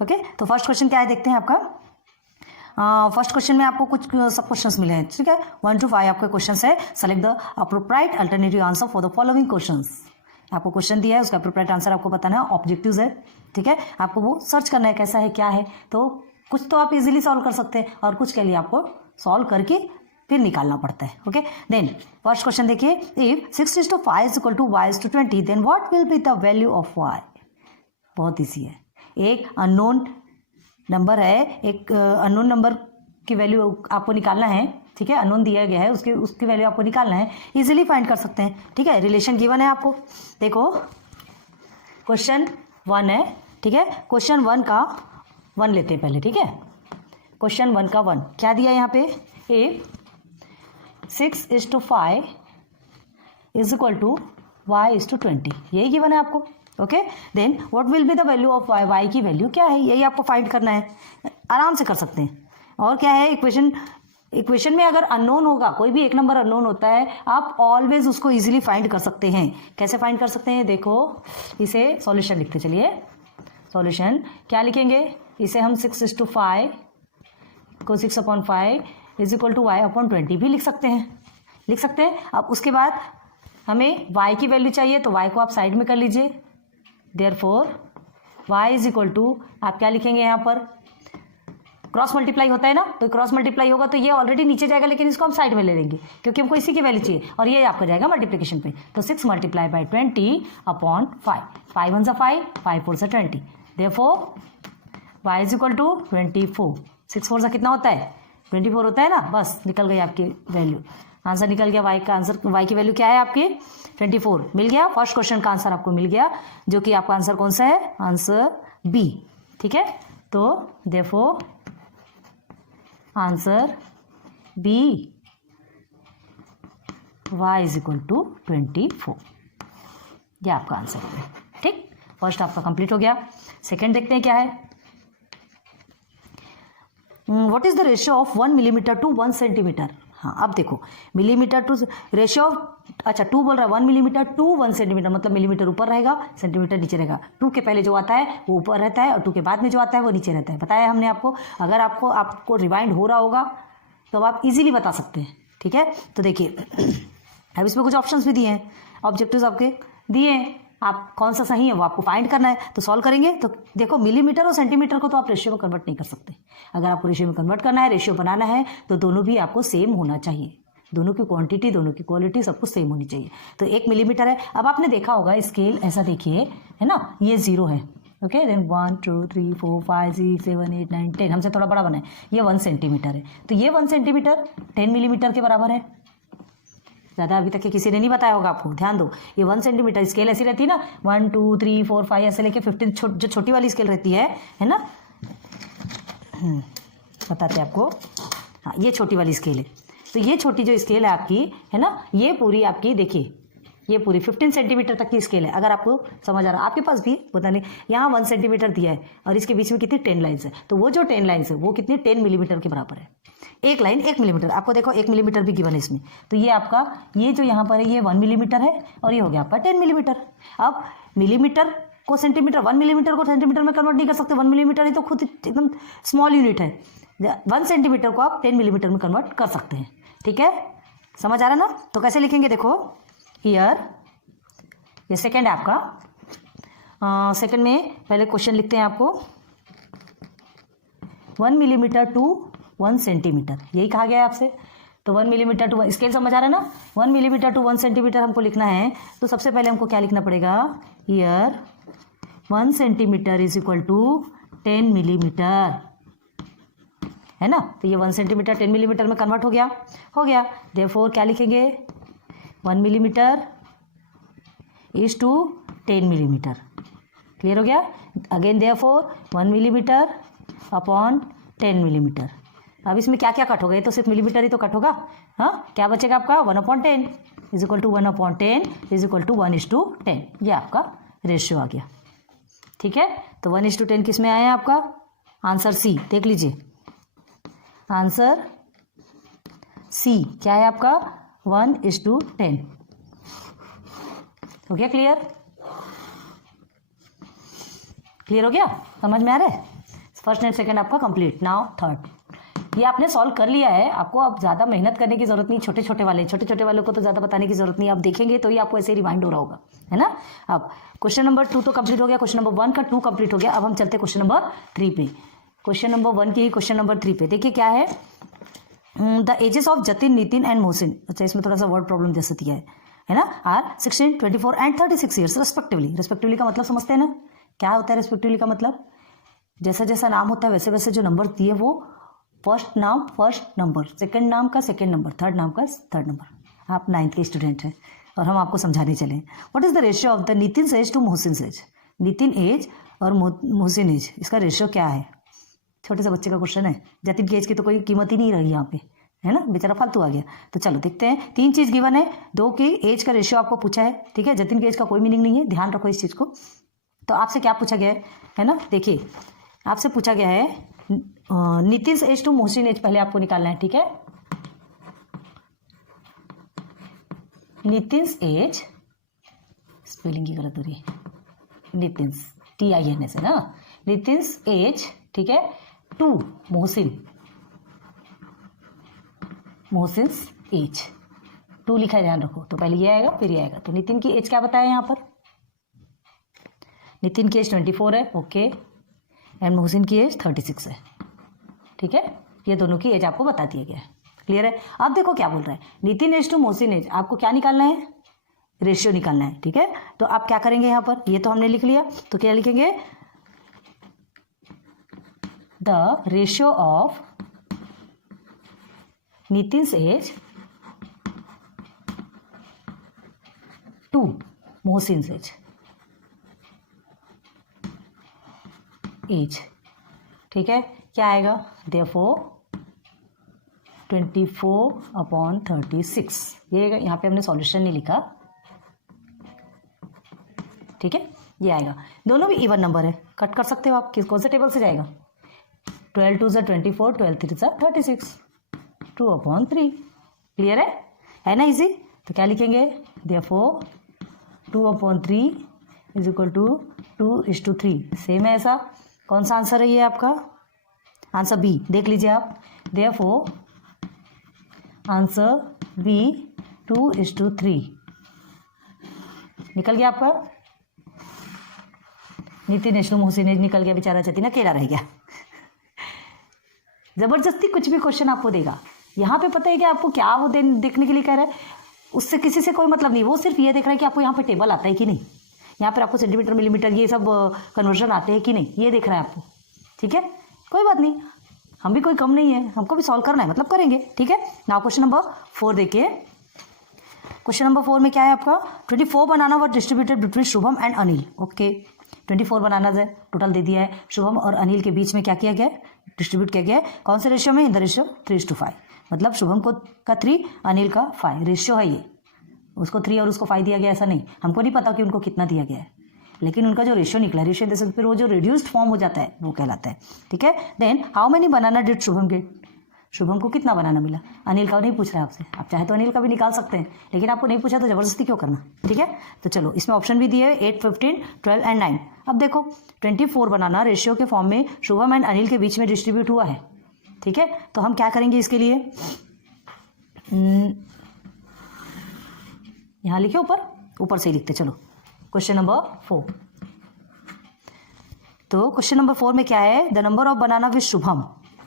Okay, तो first question क्या है देखते हैं आपका। फर्स्ट क्वेश्चन में आपको कुछ सब क्वेश्चंस मिले हैं, ठीक है। 1 to 5 आपके क्वेश्चंस है। Select the appropriate alternative answer for the following questions. आपको क्वेश्चन दिया है, उसका अप्रोप्राइट आंसर आपको बताना है, ऑब्जेक्टिव्स है, ठीक है। आपको वो सर्च करना है कैसा है क्या है। तो कुछ तो आप इजीली सॉल्व कर सकते हैं और कुछ के लिए आपको सॉल्व करके फिर निकालना पड़ता है। ओके, देन फर्स्ट क्वेश्चन देखिए, if 6:5 is equal to y:20 then what will be the value of y। बहुत ईजी है। एक अननोन नंबर है, एक अननोन नंबर की वैल्यू आपको निकालना है, ठीक है। अननोन दिया गया है, उसकी वैल्यू आपको निकालना है, इजीली फाइंड कर सकते हैं, ठीक है। रिलेशन गिवन है आपको। देखो क्वेश्चन 1 है, ठीक है। क्वेश्चन 1 का 1 लेते हैं पहले, ठीक है। क्वेश्चन 1 का 1 क्या दिया यहाँ पे, if 6:5 is equal to y:20, यही गिवन है आपको। Okay, then what will be the value of y, y की वैल्यू क्या है, यही आपको फाइंड करना है। आराम से कर सकते हैं। और क्या है, इक्वेशन में अगर अननोन होगा, कोई भी एक नंबर अननोन होता है, आप ऑलवेज उसको इजीली फाइंड कर सकते हैं। कैसे फाइंड कर सकते हैं, देखो इसे सॉल्यूशन लिखते चलिए। सॉल्यूशन क्या लिखेंगे, इसे हम 6:5 को 6/5 इज इक्वल टू y/20 भी लिख सकते हैं। अब उसके बाद हमें y की वैल्यू चाहिए, तो y को आप साइड में कर लीजिए। Therefore y is equal to, आप क्या लिखेंगे यहाँ पर, क्रॉस मल्टीप्लाई होता है ना, तो क्रॉस मल्टीप्लाई होगा तो ये ऑलरेडी नीचे जाएगा, लेकिन इसको हम साइड में ले लेंगे क्योंकि हमको इसी की वैल्यू चाहिए, और ये आपका जाएगा मल्टीप्लिकेशन पे। तो 6 × 20/5, 5 1 5, 5 4 20, therefore y is equal to 24। 6 4 कितना होता है, 24 होता है ना, बस निकल गई आपकी वैल्यू, आंसर निकल गया। y का आंसर, y की वैल्यू क्या है आपकी 24 मिल गया। फर्स्ट क्वेश्चन का आंसर आपको मिल गया, जो कि आपका आंसर कौन सा है, आंसर बी, ठीक है। तो therefore answer B y is equal to 24, ये आपका आंसर है, ठीक। फर्स्ट आपका कंप्लीट हो गया। सेकंड देखते हैं क्या है। What is the ratio of 1 millimetre to 1 centimetre. हाँ, अब देखो मिलीमीटर टू रेशियो ऑफ, अच्छा 2 बोल रहा है, 1 मिलीमीटर टू 1 सेंटीमीटर, मतलब मिलीमीटर ऊपर रहेगा, सेंटीमीटर नीचे रहेगा। 2 के पहले जो आता है वो ऊपर रहता है और 2 के बाद में जो आता है वो नीचे रहता है। बताया हमने आपको। अगर आपको रिवाइंड हो रहा होगा तो आप इजीली बता सकते हैं, ठीक है। तो देखिए अब इसमें कुछ ऑप्शंस भी दिए हैं, ऑब्जेक्टिव्स आपके दिए हैं, आप कौन सा सही है वो आपको फाइंड करना है। तो सॉल्व करेंगे तो देखो मिलीमीटर और सेंटीमीटर को तो आप रेशियो में कन्वर्ट नहीं कर सकते। अगर आपको रेशियो में कन्वर्ट करना है, रेशियो बनाना है, तो दोनों भी आपको सेम होना चाहिए। दोनों की क्वांटिटी, दोनों की क्वालिटी सब कुछ सेम होनी चाहिए। तो 1 मिलीमीटर है। अब आपने देखा होगा स्केल ऐसा देखिए, है ना, ये 0 है। ओके, देन 1 2 3 4 5 6 7 8 9 10, हमसे थोड़ा बड़ा बना है, ये 1 सेंटीमीटर है। तो ये 1 सेंटीमीटर 10 मिलीमीटर के बराबर है। ज़्यादा अभी तक के किसी ने नहीं बताया होगा आपको, ध्यान दो। ये 1 सेंटीमीटर स्केल ऐसी रहती है ना, 1 2 3 4 5 ऐसे लेके 15 जो छोटी वाली स्केल रहती है ना, बताते आपको। हाँ, ये छोटी वाली स्केल है। तो ये छोटी जो स्केल है आपकी, है ना, ये पूरी आपकी देखिए, ये पूरी 15 सेंटीमीटर तक की स्केल है। अगर आपको समझ आ रहा, आपके पास भी पता नहीं, यहाँ 1 सेंटीमीटर दिया है और इसके बीच में कितनी 10 लाइन्स है, तो वो जो 10 लाइन्स है वो कितनी 10 मिलीमीटर के बराबर है। एक लाइन 1 मिलीमीटर, आपको देखो 1 मिलीमीटर भी गिवन है इसमें। तो ये आपका, ये जो यहाँ पर है ये 1 मिलीमीटर है और ये हो गया आपका 10 मिलीमीटर। अब मिलीमीटर को सेंटीमीटर, 1 मिलीमीटर को सेंटीमीटर में कन्वर्ट नहीं कर सकते। 1 मिलीमीटर ही तो खुद एकदम स्मॉल यूनिट है। 1 सेंटीमीटर को आप 10 मिलीमीटर में कन्वर्ट कर सकते हैं, ठीक है। समझ आ रहा है ना। तो कैसे लिखेंगे, देखो हियर, ये सेकेंड है आपका। सेकेंड में पहले क्वेश्चन लिखते हैं आपको, 1 मिलीमीटर टू 1 सेंटीमीटर, यही कहा गया है आपसे। तो 1 मिलीमीटर टू, स्केल समझ आ रहा है ना, 1 मिलीमीटर टू 1 सेंटीमीटर हमको लिखना है। तो सबसे पहले हमको क्या लिखना पड़ेगा, here 1 centimetre is equal to 10 millimetre, है ना। तो ये 1 सेंटीमीटर 10 मिलीमीटर में कन्वर्ट हो गया। देयरफॉर क्या लिखेंगे, 1 millimetre is to 10 millimetre. Clear हो गया। Again therefore 1 millimetre upon 10 millimetre. अब इसमें क्या क्या कट होगा, ये तो सिर्फ मिलीमीटर ही तो कट होगा। हाँ, क्या बचेगा आपका, 1/10 is equal to 1/10 is equal to 1:10। ये आपका रेशियो आ गया, ठीक है। तो 1:10 किस में आया आपका, आंसर सी, देख लीजिए आंसर सी क्या है आपका, 1:10। हो गया क्लियर हो गया, समझ में आ रहा है। फर्स्ट एंड सेकंड आपका कंप्लीट। नाउ थर्ड, ये आपने सॉल्व कर लिया है, आपको अब ज़्यादा मेहनत करने की जरूरत नहीं। छोटे छोटे वालों को तो ज़्यादा बताने की जरूरत नहीं, आप देखेंगे तो ही आपको ऐसे रिमाइंड हो रहा होगा, है ना। अब क्वेश्चन नंबर 2 तो कंप्लीट हो गया, क्वेश्चन नंबर 1 का 2 कंप्लीट हो गया। अब हम चलते क्वेश्चन नंबर 3 पे। क्वेश्चन नंबर 1 की क्वेश्चन नंबर 3 पे देखिए क्या है। The ages of Jatin, Nitin and Mohsin, अच्छा इसमें थोड़ा सा वर्ड प्रॉब्लम जैसे दिया है ना, are 16, 24 and 36 years respectively. Respectively का मतलब समझते हैं ना, क्या होता है रेस्पेक्टिवली का मतलब? जैसा जैसा नाम होता है वैसे वैसे जो नंबर दिए वो फर्स्ट नाम फर्स्ट नंबर, सेकंड नाम का सेकंड नंबर, थर्ड नाम का थर्ड नंबर। आप 9th के स्टूडेंट हैं और हम आपको समझाने चले। What is the ratio of the Nitin age to Mohsin age? Nitin age और मोहसिन एज, इसका रेशियो क्या है? छोटे से बच्चे का क्वेश्चन है, जतिन की एज की तो कोई कीमत ही नहीं रही यहाँ पे, है ना, बेचारा फालतू आ गया। तो चलो देखते हैं, 3 चीज़ गिवन है, 2 की एज का रेशियो आपको पूछा है, ठीक है। जतिन की एज का कोई मीनिंग नहीं है, ध्यान रखो इस चीज़ को। तो आपसे क्या पूछा गया है ना, देखिए आपसे पूछा गया है Nitin age to Mohsin age, पहले आपको निकालना है, ठीक है। नितिन एज, स्पेलिंग की गलत हो रही है, नितिन TINS है ना, नितिन एज, ठीक है, टू मोहसिन एज, 2 लिखा है, ध्यान रखो। तो पहले ये आएगा फिर ये आएगा। तो नितिन की एज क्या बताया यहाँ पर? नितिन की एज 24 है, ओके, एंड मोहसिन की एज 36 है, ठीक है। ये दोनों की एज आपको बता दिया गया है, क्लियर है। अब देखो क्या बोल रहा है, Nitin age to Mohsin age, आपको क्या निकालना है? रेशियो निकालना है, ठीक है। तो आप क्या करेंगे यहाँ पर, ये तो हमने लिख लिया, तो क्या लिखेंगे? The ratio of Nitin age to Mohsin age, ठीक है। क्या आएगा? देयरफॉर 24/36, ये यहाँ पे हमने सॉल्यूशन नहीं लिखा, ठीक है, ये आएगा। दोनों भी इवन नंबर है, कट कर सकते हो आप। किस कौन से टेबल से जाएगा? 12 2 ज़ा 24, 12 3 ज़ा 36, 2/3, क्लियर है ना, इजी। तो क्या लिखेंगे? Therefore 2/3 is equal to 2:3, same है ऐसा। कौन सा आंसर है ये आपका? आंसर बी, देख लीजिए आप। देयरफॉर आंसर बी 2:3 निकल गया आपका। Nitin age to Mohsin age निकल गया, बेचारा जतिन अकेला रह गया। जबरदस्ती कुछ भी क्वेश्चन आपको देगा यहाँ पे, पता है कि आपको क्या वो देखने के लिए कह रहा है, उससे किसी से कोई मतलब नहीं, वो सिर्फ ये देख रहा है कि आपको यहाँ पे टेबल आता है कि नहीं, यहाँ पर आपको सेंटीमीटर मिलीमीटर ये सब कन्वर्जन आते हैं कि नहीं, ये देख रहा है आपको, ठीक है। कोई बात नहीं, हम भी कोई कम नहीं है, हमको भी सॉल्व करना है, मतलब करेंगे, ठीक है। नाउ क्वेश्चन नंबर 4 देखिए। क्वेश्चन नंबर 4 में क्या है आपका? 24 banana were distributed between Shubham and Anil, okay. 24 banana है, टोटल दे दिया है। शुभम और अनिल के बीच में क्या किया गया है? डिस्ट्रीब्यूट किया गया है। कौन से रेशियो में? इन द रेशियो 3:5, मतलब शुभम को का 3, अनिल का 5, रेशियो है ये। उसको 3 और उसको 5 दिया गया ऐसा नहीं, हमको नहीं पता कि उनको कितना दिया गया है, लेकिन उनका जो रेशियो निकला, रेशियो जैसे फिर वो जो रिड्यूस्ड फॉर्म हो जाता है वो कहलाता है, ठीक है। Then how many banana did Shubham get? Shubham को कितना बनाना मिला? अनिल का नहीं पूछ रहा है आपसे, आप चाहे तो अनिल का भी निकाल सकते हैं, लेकिन आपको नहीं पूछा तो जबरदस्ती क्यों करना, ठीक है। तो चलो इसमें ऑप्शन भी दिए 8, 15, 12 एंड 9। अब देखो 24 बनाना रेशियो के फॉर्म में शुभम एंड अनिल के बीच में डिस्ट्रीब्यूट हुआ है, ठीक है। तो हम क्या करेंगे इसके लिए? यहाँ लिखे ऊपर से ही लिखते चलो। क्वेश्चन नंबर 4, तो क्वेश्चन नंबर 4 में क्या है? The number of banana with Shubham,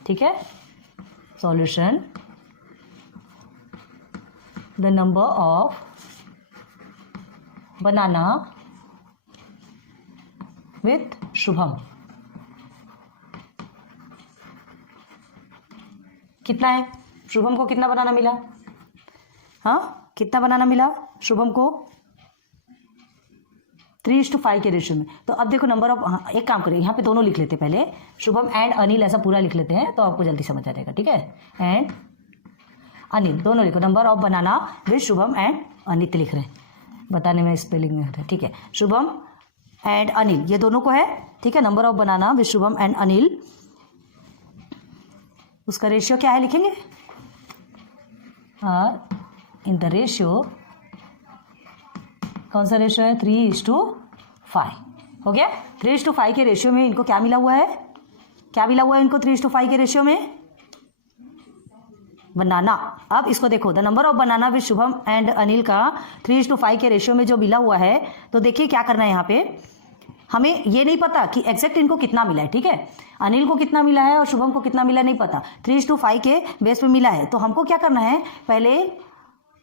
ठीक है। Solution, the number of banana with Shubham कितना है? शुभम को कितना बनाना मिला? हाँ, कितना बनाना मिला शुभम को? 3:5 के रेशियो में। तो अब देखो नंबर ऑफ, हाँ एक काम करें, यहाँ पे दोनों लिख लेते पहले, शुभम एंड अनिल ऐसा पूरा लिख लेते हैं तो आपको जल्दी समझ आ जाएगा, ठीक है। एंड अनिल दोनों लिखो, number of banana with Shubham and Anil लिख रहे हैं, बताने में स्पेलिंग में होता है, ठीक है। शुभम एंड अनिल ये दोनों को है, ठीक है। Number of banana with Shubham and Anil, उसका रेशियो क्या है लिखेंगे? इन द रेशियो, कौन सा रेशियो है? 3:5 हो गया। 3:5 के रेशियो में इनको क्या मिला हुआ है? क्या मिला हुआ है इनको 3:5 के रेशियो में? बनाना। अब इसको देखो, the number of banana with Shubham and Anil का 3:5 के रेशियो में जो मिला हुआ है, तो देखिए क्या करना है यहाँ पे, हमें ये नहीं पता कि एग्जैक्ट इनको कितना मिला है, ठीक है, अनिल को कितना मिला है और शुभम को कितना मिला नहीं पता, 3:5 के बेस पे मिला है, तो हमको क्या करना है, पहले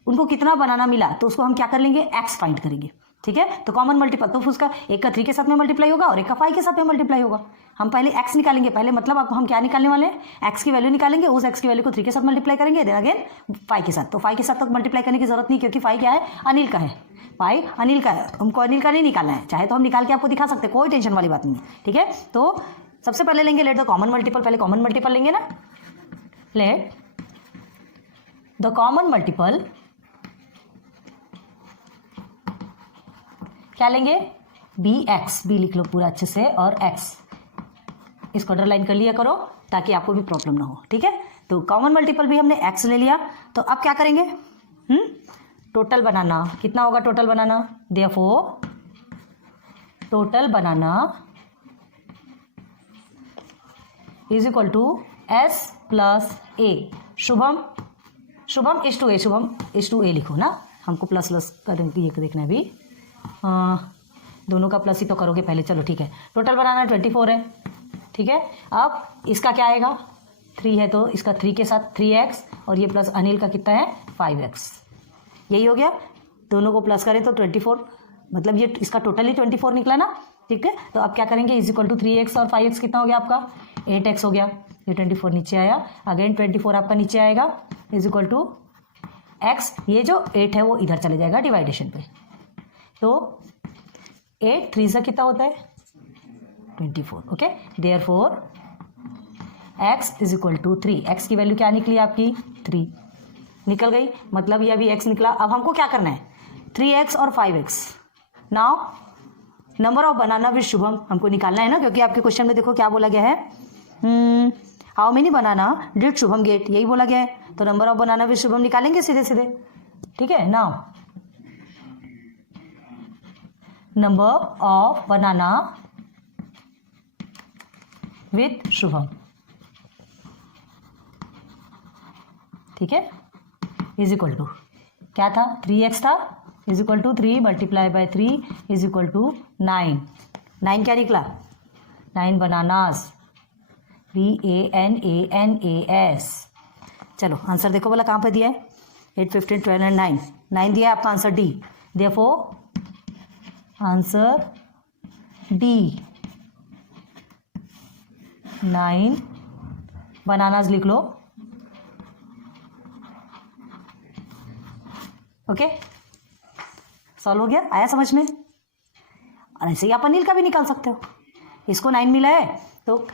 उनको कितना बनाना मिला तो उसको हम क्या कर लेंगे, एक्स फाइंड करेंगे, ठीक है। तो कॉमन मल्टीपल, तो उसका एक का 3 के साथ में मल्टीप्लाई होगा और एक का 5 के साथ में मल्टीप्लाई होगा। हम पहले x निकालेंगे, पहले मतलब अब हम क्या निकालने वाले हैं, x की वैल्यू निकालेंगे, उस x की वैल्यू को 3 के साथ मल्टीप्लाई करेंगे, देन अगेन 5 के साथ। तो 5 के साथ तो मल्टीप्लाई करने की जरूरत नहीं, क्योंकि 5 क्या है, अनिल का है, 5 अनिल का है, हमको अनिल का नहीं निकालना है, चाहे तो हम निकाल के आपको दिखा सकते हैं, कोई टेंशन वाली बात नहीं है, ठीक है। तो सबसे पहले लेंगे लेट द कॉमन मल्टीपल, पहले कॉमन मल्टीपल लेंगे ना, लेट द कॉमन मल्टीपल, क्या लेंगे, बी एक्स, बी लिख लो पूरा अच्छे से, और एक्स इसको अंडरलाइन कर लिया करो ताकि आपको भी प्रॉब्लम ना हो, ठीक है। तो कॉमन मल्टीपल भी हमने एक्स ले लिया, तो अब क्या करेंगे, टोटल बनाना, कितना होगा total banana, therefore total banana is equal to S plus A, Shubham is to A, Shubham is to A लिखो ना, हमको प्लस प्लस करेंगे, ये देखना है अभी, दोनों का प्लस ही तो करोगे पहले, चलो ठीक है। टोटल बनाना 24 है, ठीक है। अब इसका क्या आएगा, 3 है तो इसका 3 के साथ 3x, और ये प्लस अनिल का कितना है 5x, यही हो गया, दोनों को प्लस करें तो 24, मतलब ये इसका टोटल ही 24 निकला ना, ठीक है। तो अब क्या करेंगे, इज इक्वल टू 3x और 5x कितना हो गया आपका, 8x हो गया, ये 24 नीचे आया, अगेन 24 आपका नीचे आएगा, इज इक्वल टू x, ये जो 8 है वो इधर चले जाएगा डिवाइडेशन पे, तो 8 3 से कितना होता है 24, okay. Therefore x is equal to 3, x की वैल्यू क्या निकली आपकी 3 निकल गई, मतलब ये अभी x निकला। अब हमको क्या करना है, 3x और 5x, now number of banana with Shubham हमको निकालना है ना, क्योंकि आपके क्वेश्चन में देखो क्या बोला गया है, how many banana did Shubham get, यही बोला गया है, तो number of banana with Shubham निकालेंगे सीधे सीधे, ठीक है। Now number of banana with Shubham, ठीक है, इज इक्वल टू क्या था, 3x था, is equal to 3 multiply by 3 is equal to 9, 9 क्या निकला, 9 बनानास, BANANAS। चलो आंसर देखो बोला कहाँ पे दिया है, 8 15 12 एंड 9, 9 दिया है आपका answer D, therefore answer D 9 bananas लिख लो, ओके। सॉल्व हो गया, आया समझ में। और ऐसे ही आप अनिल का भी निकाल सकते हो, इसको 9 मिला है तो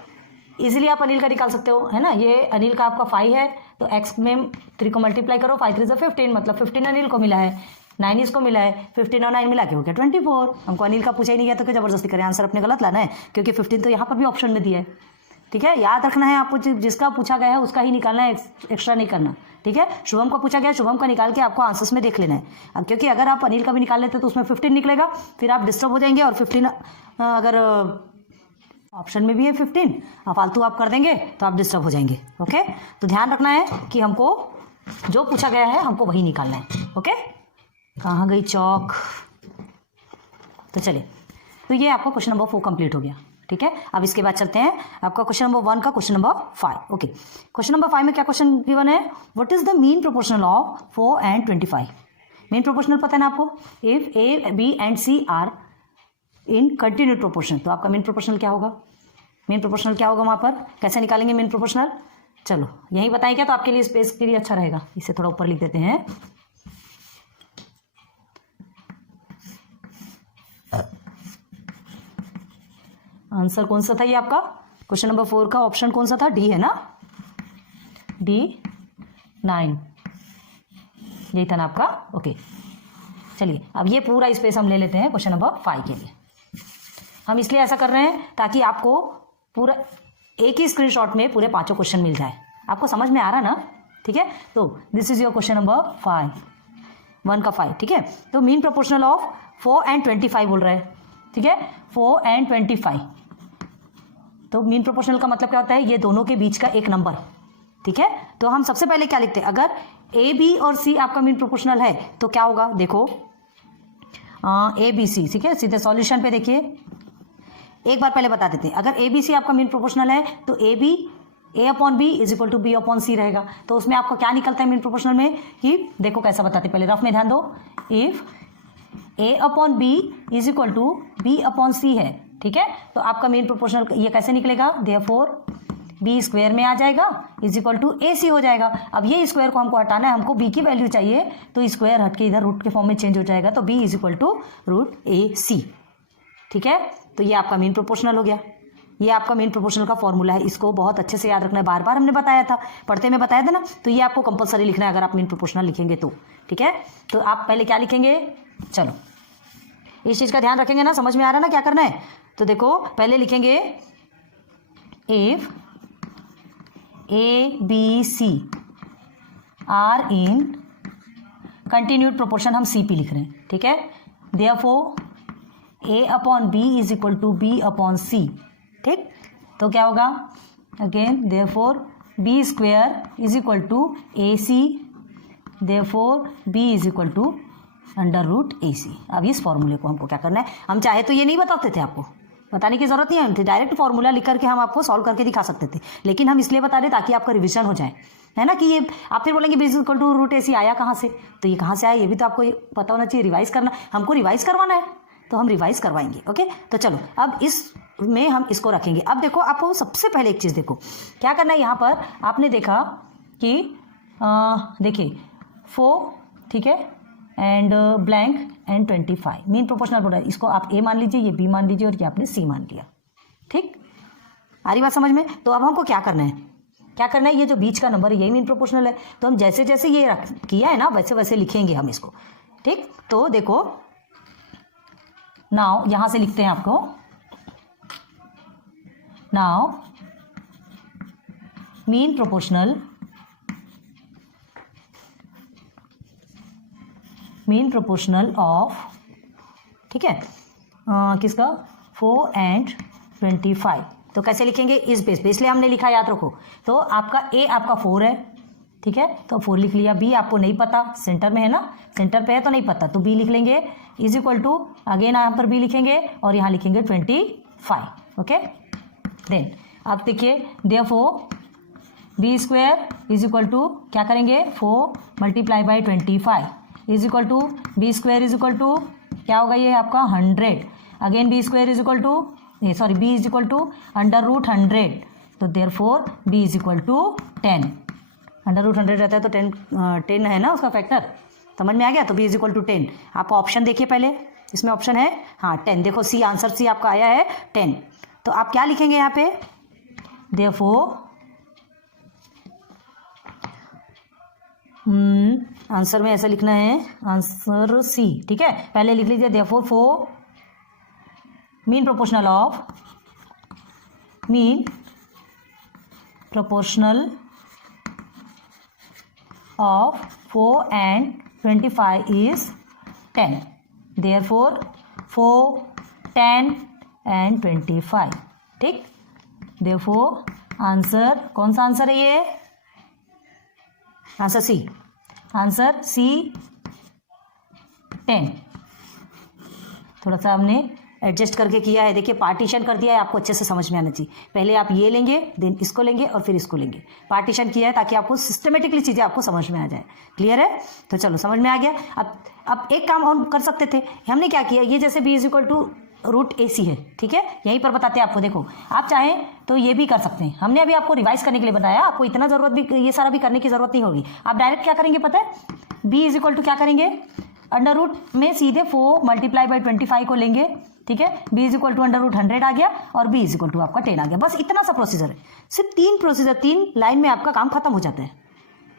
इजीली आप अनिल का निकाल सकते हो, है ना। ये अनिल का आपका 5 है तो x में 3 को मल्टीप्लाई करो, 5 3 15, मतलब 15 अनिल को मिला है, 9 इसको मिला है, 15 और 9 मिला के हो गया 24। हमको अनिल का पूछा ही नहीं गया तो क्या जबरदस्ती करें, आंसर अपने गलत लाना है, क्योंकि 15 तो यहाँ पर भी ऑप्शन में दिया है, ठीक है। याद रखना है आपको, जिसका पूछा गया है उसका ही निकालना है, एक्स्ट्रा नहीं करना, ठीक है। शुभम का पूछा गया, शुभम का निकाल के आपको आंसर्स में देख लेना है। अब क्योंकि अगर आप अनिल का भी निकाल लेते तो उसमें 15 निकलेगा, फिर आप डिस्टर्ब हो जाएंगे, और 15 अगर ऑप्शन में भी है 15 फालतू आप कर देंगे तो आप डिस्टर्ब हो जाएंगे, ओके। तो ध्यान रखना है कि हमको जो पूछा गया है हमको वही निकालना है, ओके। कहाँ गई चौक, तो चलिए, तो ये आपका क्वेश्चन नंबर 4 कंप्लीट हो गया, ठीक है। अब इसके बाद चलते हैं आपका क्वेश्चन नंबर 1 का question number 5, okay. Question number 5 में क्या क्वेश्चन गिवन है, what is the mean proportional of 4 and 25। Mean proportional पता है ना आपको, if A b and c are in continued proportion, तो आपका मीन प्रोपोर्शनल क्या होगा, मीन प्रोपोर्शनल क्या होगा वहाँ पर, कैसे निकालेंगे मीन प्रोपोर्शनल, चलो यही बताएं क्या, तो आपके लिए स्पेस के लिए अच्छा रहेगा, इसे थोड़ा ऊपर लिख देते हैं। आंसर कौन सा था ये आपका, क्वेश्चन नंबर 4 का ऑप्शन कौन सा था, डी है ना, डी 9 यही था ना आपका, ओके। चलिए अब ये पूरा स्पेस हम ले लेते हैं क्वेश्चन नंबर 5 के लिए। हम इसलिए ऐसा कर रहे हैं ताकि आपको पूरा एक ही स्क्रीनशॉट में पूरे 5 क्वेश्चन मिल जाए, आपको समझ में आ रहा ना, ठीक है। तो this is your question number 5, 1 का 5, ठीक है। तो मीन प्रोपोर्शनल ऑफ 4 एंड 25 बोल रहा है, ठीक है, 4 एंड 25, तो मीन प्रोपोर्शनल का मतलब क्या होता है, ये दोनों के बीच का एक नंबर, ठीक है। तो हम सबसे पहले क्या लिखते हैं, अगर ए बी और सी आपका मीन प्रोपोर्शनल है तो क्या होगा, देखो ए बी सी, ठीक है। सीधे सॉल्यूशन पे देखिए, एक बार पहले बता देते हैं, अगर ए बी सी आपका मीन प्रोपोर्शनल है तो A upon B is equal to B upon C रहेगा। तो उसमें आपको क्या निकलता है मीन प्रोपोर्शनल में, कि देखो कैसा बताते, पहले रफ में ध्यान दो, if A upon B is equal to B upon C है, ठीक है। तो आपका मीन प्रोपोर्शनल ये कैसे निकलेगा, देयरफॉर बी स्क्वायर में आ जाएगा इज इक्वल टू ए सी हो जाएगा। अब ये स्क्वायर को हमको हटाना है, हमको बी की वैल्यू चाहिए, तो स्क्वायर हट के इधर रूट के फॉर्म में चेंज हो जाएगा, तो B is equal to root A C, ठीक है। तो ये आपका मीन प्रोपोर्शनल हो गया। ये आपका मीन प्रोपोर्शनल का फॉर्मूला है, इसको बहुत अच्छे से याद रखना है, बार बार हमने बताया था, पढ़ते में बताया था ना। तो ये आपको कंपलसरी लिखना है अगर आप मीन प्रोपोर्शनल लिखेंगे तो, ठीक है। तो आप पहले क्या लिखेंगे, चलो इस चीज़ का ध्यान रखेंगे ना, समझ में आ रहा है ना क्या करना है। तो देखो पहले लिखेंगे if A B C are in continued proportion, हम सी पी लिख रहे हैं, ठीक है। Therefore A upon B is equal to B upon C, ठीक। तो क्या होगा, again therefore B square is equal to A C, therefore B is equal to under root A C. अब इस फॉर्मूले को हमको क्या करना है, हम चाहे तो ये नहीं बताते थे, आपको बताने की जरूरत नहीं है, डायरेक्ट फॉर्मूला लिख करके हम आपको सॉल्व करके दिखा सकते थे, लेकिन हम इसलिए बता रहे ताकि आपका रिविजन हो जाए, है ना। कि ये आप फिर बोलेंगे B is equal to root A C आया कहाँ से, तो ये कहाँ से आया ये भी तो आपको पता होना चाहिए, रिवाइज करना, हमको रिवाइज करवाना है तो हम रिवाइज करवाएंगे, ओके। तो चलो अब इसमें हम इसको रखेंगे। अब देखो आपको सबसे पहले एक चीज़ देखो क्या करना है, यहाँ पर आपने देखा कि देखिए 4, ठीक है, and blank and 25 mean proportional बोल रहा है, इसको आप ए मान लीजिए, ये बी मान लीजिए और ये आपने सी मान लिया, ठीक। आ रही बात समझ में। तो अब हमको क्या करना है, क्या करना है, ये जो बीच का नंबर है यही मीन प्रोपोर्शनल है, तो हम जैसे जैसे ये किया है ना वैसे वैसे लिखेंगे हम इसको, ठीक। तो देखो नाउ यहां से लिखते हैं आपको, नाउ मीन प्रोपोर्शनल ऑफ, ठीक है, किसका 4 एंड 25। तो कैसे लिखेंगे, इस बेस पे, इसलिए हमने लिखा, याद रखो। तो आपका ए आपका 4 है, ठीक है, तो 4 लिख लिया। बी आपको नहीं पता, सेंटर में है ना, सेंटर पे है तो नहीं पता, तो बी लिख लेंगे इज इक्वल टू, अगेन यहाँ पर बी लिखेंगे और यहाँ लिखेंगे 25, ओके। देन आप देखिए therefore B square is equal to, क्या करेंगे 4 multiply by 25 is equal to b square is equal to क्या होगा, ये आपका 100, again b square is equal to sorry b is equal to under root 100, तो therefore B is equal to 10, under root 100 रहता है तो 10 है ना उसका फैक्टर, समझ में आ गया। तो बी इज इक्वल टू 10, आपको ऑप्शन देखिए पहले, इसमें ऑप्शन है हाँ 10, देखो सी, आंसर सी आपका आया है 10। तो आप क्या लिखेंगे यहाँ पे, देयरफॉर आंसर में ऐसा लिखना है, आंसर सी, ठीक है। पहले लिख लीजिए therefore 4 mean proportional of 4 and 25 is 10, therefore 4, 10 and 25, ठीक। देयरफॉर आंसर, कौन सा आंसर है ये, आंसर सी, आंसर सी 10। थोड़ा सा हमने एडजस्ट करके किया है, देखिए पार्टीशन कर दिया है, आपको अच्छे से समझ में आना चाहिए। पहले आप ये लेंगे, देन इसको लेंगे और फिर इसको लेंगे, पार्टीशन किया है ताकि आपको सिस्टमेटिकली चीज़ें आपको समझ में आ जाए, क्लियर है। तो चलो समझ में आ गया। अब एक काम और कर सकते थे, हमने क्या किया, ये जैसे B is equal to root A C है, ठीक है, यहीं पर बताते हैं आपको। देखो आप चाहें तो ये भी कर सकते हैं, हमने अभी आपको रिवाइज करने के लिए बताया, आपको इतना जरूरत भी, ये सारा भी करने की जरूरत नहीं होगी। आप डायरेक्ट क्या करेंगे पता है, बी इज इक्वल टू क्या करेंगे, अंडर रूट में सीधे 4 मल्टीप्लाई बाई 25 को लेंगे, ठीक है। B is equal to under root 100 आ गया और बी इज इक्वल टू आपका 10 आ गया, बस इतना सा प्रोसीजर है, सिर्फ 3 प्रोसीजर, 3 लाइन में आपका काम खत्म हो जाता है,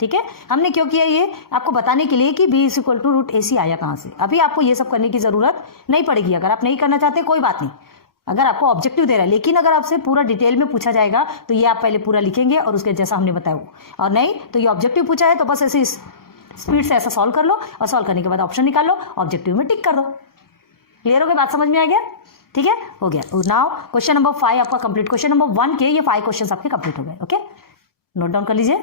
ठीक है। हमने क्यों किया, ये आपको बताने के लिए कि B is equal to root A C आया कहाँ से। अभी आपको ये सब करने की जरूरत नहीं पड़ेगी, अगर आप नहीं करना चाहते कोई बात नहीं, अगर आपको ऑब्जेक्टिव दे रहा है। लेकिन अगर आपसे पूरा डिटेल में पूछा जाएगा तो ये आप पहले पूरा लिखेंगे और उसके जैसा हमने बताया, और नहीं तो ये ऑब्जेक्टिव पूछा है तो बस ऐसे स्पीड से ऐसा सॉल्व कर लो और सॉल्व करने के बाद ऑप्शन निकाल लो, ऑब्जेक्टिव में टिक कर दो। क्लियर हो गया, बात समझ में आ गया। ठीक है, हो गया। नाउ क्वेश्चन नंबर 5 आपका कंप्लीट। क्वेश्चन नंबर 1 के ये 5 क्वेश्चन आपके कंप्लीट हो गए। ओके, नोट डाउन कर लीजिए।